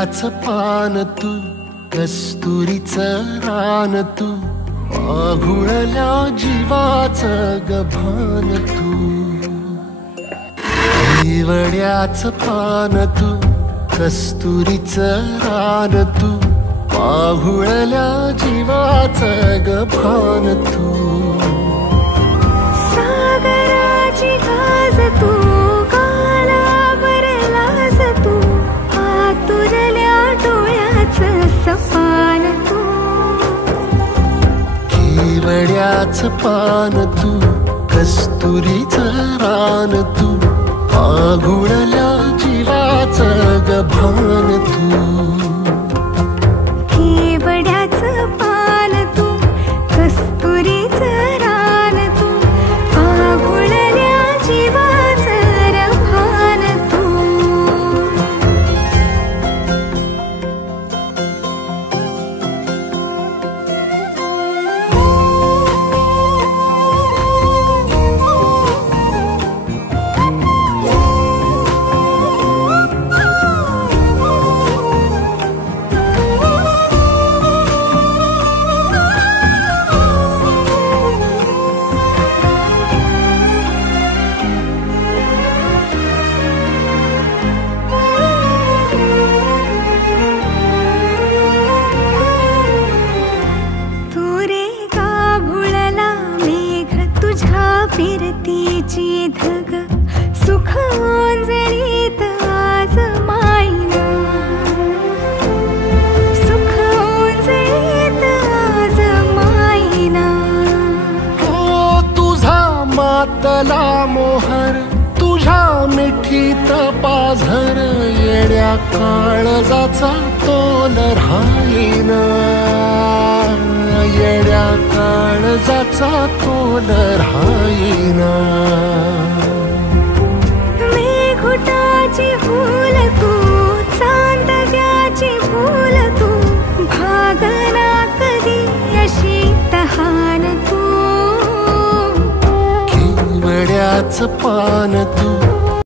केवड्याच पान तू, कस्तुरीचं रान तू, आघुळल्या जीवाचं गभान तू. केवड्याच पान तू, कस्तुरीचं रान तू, आघुळल्या जीवाचं गभान तू. सागराची गाज तू, कालावरलाज तू, आतुरल्या डोळ्याचं सपान तू. केवड्याच पान तू, कस्तुरीचं रान तू, आघुळल्या जीवाचं गभान तू. केवड्याचं पान तू, कस्तुरीचं रान तू, आघुळल्या जीवाचं रभान तू. फिरतीची धग सुख ओंजळीत आज मायना, सुख ओंजळीत आज मायना. हो तुझा मातला मोहर, तुझ्या मिठीत पाझर, येड्या काळजाचा तोल राहीना, येड्या काळजाचा तोल राहीना. मेघुटाची फूल तू, चांदव्याची फूल तू, भागना कधी अशी तहान तू. केवड्याच पान तू,